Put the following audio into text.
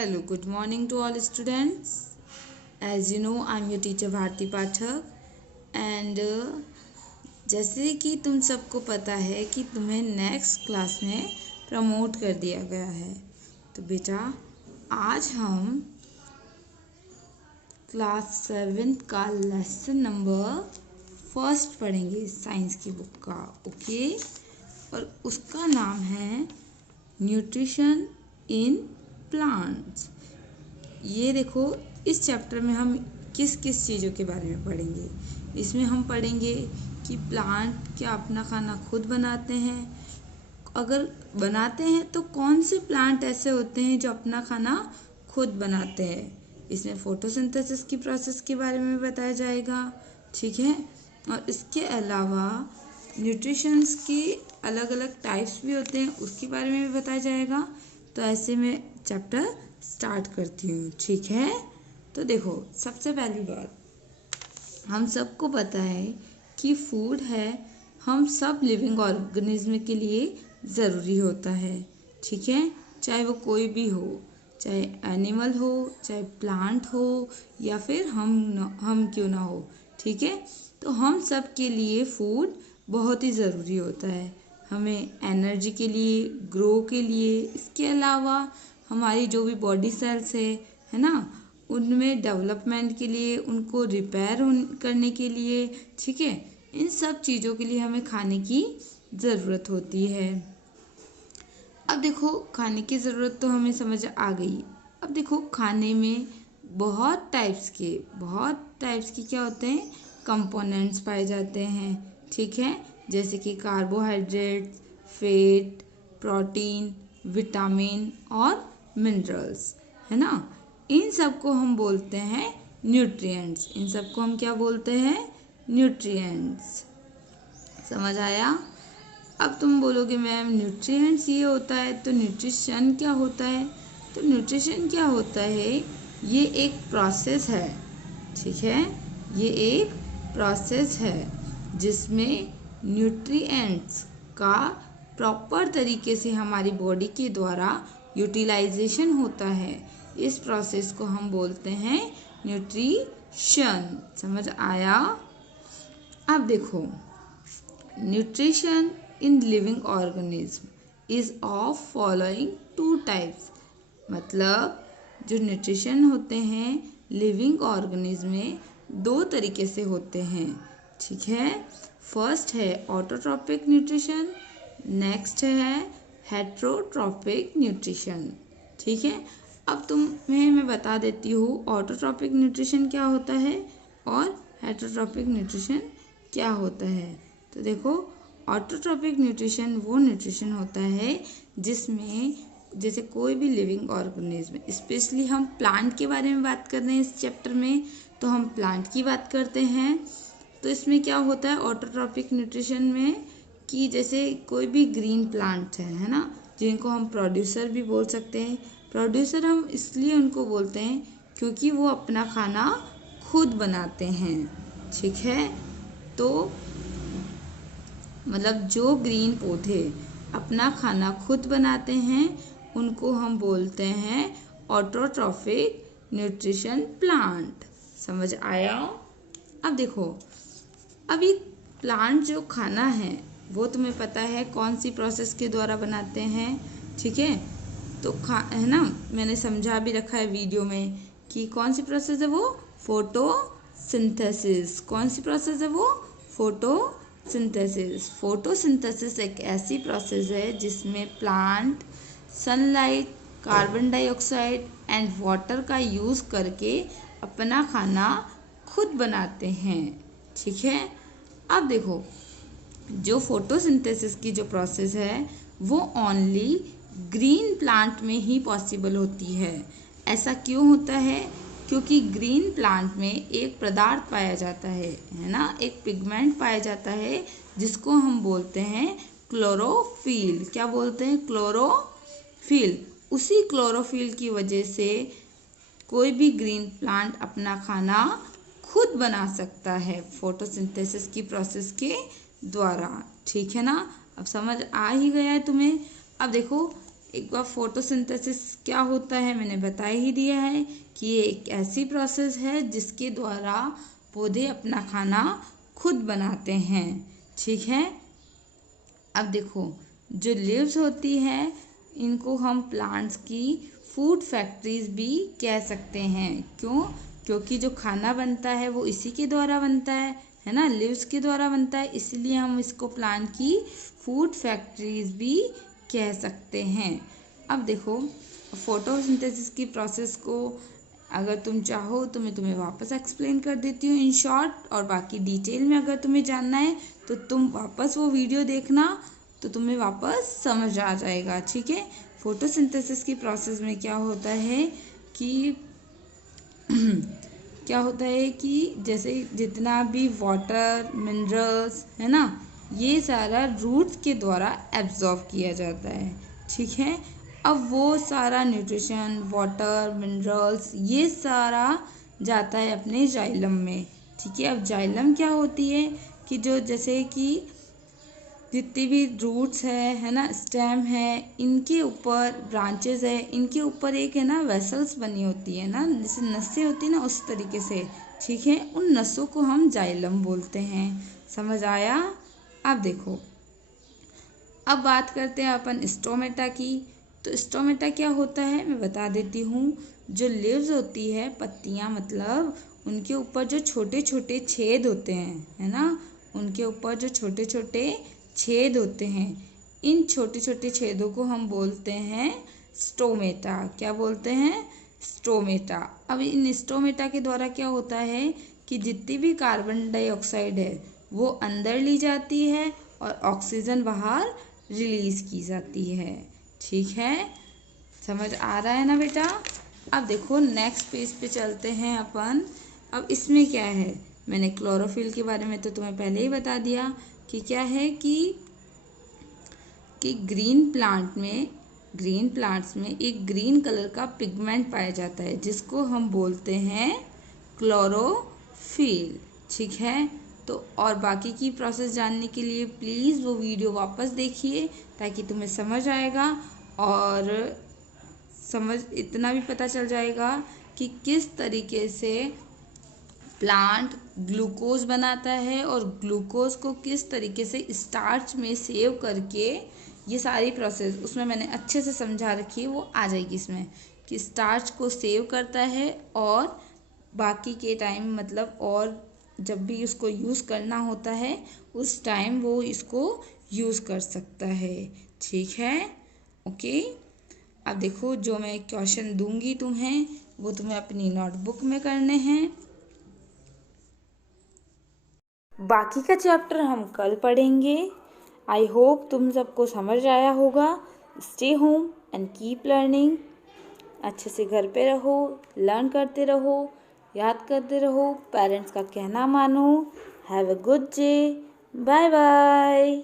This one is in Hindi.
Hello, good morning to all students. As you know, I'm your teacher Bharti Pathak and जैसे कि तुम सबको पता है कि तुम्हें नेक्स्ट क्लास में प्रमोट कर दिया गया है, तो बेटा आज हम क्लास 7th का लेसन नंबर फर्स्ट पढ़ेंगे साइंस की बुक का। ओके, और उसका नाम है न्यूट्रिशन इन प्लांट्स। ये देखो, इस चैप्टर में हम किस किस चीज़ों के बारे में पढ़ेंगे। इसमें हम पढ़ेंगे कि प्लांट क्या अपना खाना खुद बनाते हैं, अगर बनाते हैं तो कौन से प्लांट ऐसे होते हैं जो अपना खाना खुद बनाते हैं। इसमें फोटोसिंथेसिस की प्रोसेस के बारे में बताया जाएगा, ठीक है। और इसके अलावा न्यूट्रिशंस के अलग अलग टाइप्स भी होते हैं, उसके बारे में भी बताया जाएगा। तो ऐसे में चैप्टर स्टार्ट करती हूँ, ठीक है। तो देखो, सबसे पहली बात, हम सबको पता है कि फूड है हम सब लिविंग ऑर्गेनिज्म के लिए ज़रूरी होता है, ठीक है। चाहे वो कोई भी हो, चाहे एनिमल हो, चाहे प्लांट हो, या फिर हम क्यों ना हो, ठीक है। तो हम सब के लिए फूड बहुत ही ज़रूरी होता है, हमें एनर्जी के लिए, ग्रो के लिए। इसके अलावा हमारी जो भी बॉडी सेल्स है ना, उनमें डेवलपमेंट के लिए, उनको रिपेयर करने के लिए, ठीक है, इन सब चीज़ों के लिए हमें खाने की ज़रूरत होती है। अब देखो, खाने की ज़रूरत तो हमें समझ आ गई। अब देखो, खाने में बहुत टाइप्स के क्या होते हैं, कंपोनेंट्स पाए जाते हैं, ठीक है। जैसे कि कार्बोहाइड्रेट्स, फैट, प्रोटीन, विटामिन और मिनरल्स, है ना। इन सबको हम बोलते हैं न्यूट्रिएंट्स। इन सबको हम क्या बोलते हैं, न्यूट्रिएंट्स। समझ आया। अब तुम बोलोगे मैम न्यूट्रिएंट्स ये होता है, तो न्यूट्रिशन क्या होता है। तो न्यूट्रिशन क्या होता है, ये एक प्रोसेस है, ठीक है। ये एक प्रोसेस है जिसमें न्यूट्रिएंट्स का प्रॉपर तरीके से हमारी बॉडी के द्वारा यूटिलाइजेशन होता है। इस प्रोसेस को हम बोलते हैं न्यूट्रिशन। समझ आया। अब देखो, nutrition in living organism is of following two types. मतलब जो न्यूट्रिशन होते हैं लिविंग ऑर्गेनिज्म में दो तरीके से होते हैं, ठीक है। फर्स्ट है ऑटोट्रॉपिक न्यूट्रिशन, नेक्स्ट है हेट्रोट्रॉपिक न्यूट्रिशन, ठीक है। अब तुम्हें मैं बता देती हूँ ऑटोट्रॉपिक न्यूट्रिशन क्या होता है और हेट्रोट्रॉपिक न्यूट्रिशन क्या होता है। तो देखो, ऑटोट्रॉपिक न्यूट्रिशन वो न्यूट्रिशन होता है जिसमें जैसे कोई भी लिविंग ऑर्गेनिज्म, स्पेशली हम प्लांट के बारे में बात कर रहे हैं इस चैप्टर में, तो हम प्लांट की बात करते हैं। तो इसमें क्या होता है ऑटोट्रॉपिक न्यूट्रिशन में, कि जैसे कोई भी ग्रीन प्लांट है ना, जिनको हम प्रोड्यूसर भी बोल सकते हैं। प्रोड्यूसर हम इसलिए उनको बोलते हैं क्योंकि वो अपना खाना खुद बनाते हैं, ठीक है। तो मतलब जो ग्रीन पौधे अपना खाना खुद बनाते हैं उनको हम बोलते हैं ऑटोट्रॉपिक न्यूट्रिशन प्लांट। समझ आया। अब देखो, अभी प्लांट जो खाना है वो तुम्हें पता है कौन सी प्रोसेस के द्वारा बनाते हैं, ठीक है। तो है ना, मैंने समझा भी रखा है वीडियो में कि कौन सी प्रोसेस है वो, फोटोसिंथेसिस। कौन सी प्रोसेस है वो, फोटोसिंथेसिस। फोटोसिंथेसिस एक ऐसी प्रोसेस है जिसमें plant sunlight, carbon dioxide and water का यूज़ करके अपना खाना खुद बनाते हैं, ठीक है। अब देखो, जो फोटोसिंथेसिस की जो प्रोसेस है वो ओनली ग्रीन प्लांट में ही पॉसिबल होती है। ऐसा क्यों होता है, क्योंकि ग्रीन प्लांट में एक पदार्थ पाया जाता है ना, एक पिगमेंट पाया जाता है जिसको हम बोलते हैं क्लोरोफिल। क्या बोलते हैं, क्लोरोफिल। उसी क्लोरोफिल की वजह से कोई भी ग्रीन प्लांट अपना खाना खुद बना सकता है फोटोसिंथेसिस की प्रोसेस के द्वारा, ठीक है ना। अब समझ आ ही गया है तुम्हें। अब देखो, एक बार फोटोसिंथेसिस क्या होता है मैंने बता ही दिया है कि ये एक ऐसी प्रोसेस है जिसके द्वारा पौधे अपना खाना खुद बनाते हैं। ठीक है, अब देखो जो लीव्स होती है इनको हम प्लांट्स की फूड फैक्ट्रीज भी कह सकते हैं। क्यों? क्योंकि जो खाना बनता है वो इसी के द्वारा बनता है ना, लीव्स के द्वारा बनता है, इसलिए हम इसको प्लांट की फूड फैक्ट्रीज भी कह सकते हैं। अब देखो फोटोसिंथेसिस की प्रोसेस को अगर तुम चाहो तो मैं तुम्हें वापस एक्सप्लेन कर देती हूँ इन शॉर्ट, और बाकी डिटेल में अगर तुम्हें जानना है तो तुम वापस वो वीडियो देखना तो तुम्हें वापस समझ आ जाएगा। ठीक है, फोटोसिंथेसिस की प्रोसेस में क्या होता है कि क्या होता है कि जैसे जितना भी वाटर मिनरल्स है ना, ये सारा रूट्स के द्वारा एब्जॉर्ब किया जाता है। ठीक है, अब वो सारा न्यूट्रिशन वाटर मिनरल्स ये सारा जाता है अपने जाइलम में। ठीक है, अब जाइलम क्या होती है कि जो जैसे कि जितनी भी रूट्स है ना, स्टेम है, इनके ऊपर ब्रांचेस है, इनके ऊपर एक है ना वेसल्स बनी होती है ना, जैसे नसें होती है ना उस तरीके से। ठीक है, उन नसों को हम जाइलम बोलते हैं। समझ आया? अब देखो, अब बात करते हैं अपन स्टोमेटा की। तो स्टोमेटा क्या होता है मैं बता देती हूँ। जो लीव्स होती है, पत्तियाँ मतलब, उनके ऊपर जो छोटे छोटे छेद होते हैं है ना, उनके ऊपर जो छोटे छोटे छेद होते हैं, इन छोटे छोटे छेदों को हम बोलते हैं स्टोमेटा। क्या बोलते हैं? स्टोमेटा। अब इन स्टोमेटा के द्वारा क्या होता है कि जितनी भी कार्बन डाइऑक्साइड है वो अंदर ली जाती है और ऑक्सीजन बाहर रिलीज की जाती है। ठीक है, समझ आ रहा है ना बेटा? अब देखो नेक्स्ट पेज पे चलते हैं अपन। अब इसमें क्या है, मैंने क्लोरोफिल के बारे में तो तुम्हें पहले ही बता दिया कि क्या है कि ग्रीन प्लांट्स में एक ग्रीन कलर का पिगमेंट पाया जाता है जिसको हम बोलते हैं क्लोरोफिल। ठीक है, तो और बाकी की प्रोसेस जानने के लिए प्लीज़ वो वीडियो वापस देखिए ताकि तुम्हें समझ आएगा, और समझ इतना भी पता चल जाएगा कि किस तरीके से प्लांट ग्लूकोज बनाता है और ग्लूकोज को किस तरीके से स्टार्च में सेव करके, ये सारी प्रोसेस उसमें मैंने अच्छे से समझा रखी है, वो आ जाएगी इसमें, कि स्टार्च को सेव करता है और बाकी के टाइम मतलब और जब भी उसको यूज़ करना होता है उस टाइम वो इसको यूज़ कर सकता है। ठीक है, ओके। अब देखो जो मैं क्वेश्चन दूंगी तुम्हें वो तुम्हें अपनी नोटबुक में करने हैं। बाकी का चैप्टर हम कल पढ़ेंगे। आई होप तुम सबको समझ आया होगा। Stay home and keep learning. अच्छे से घर पे रहो, लर्न करते रहो, याद करते रहो, पेरेंट्स का कहना मानो। Have a good day, bye bye.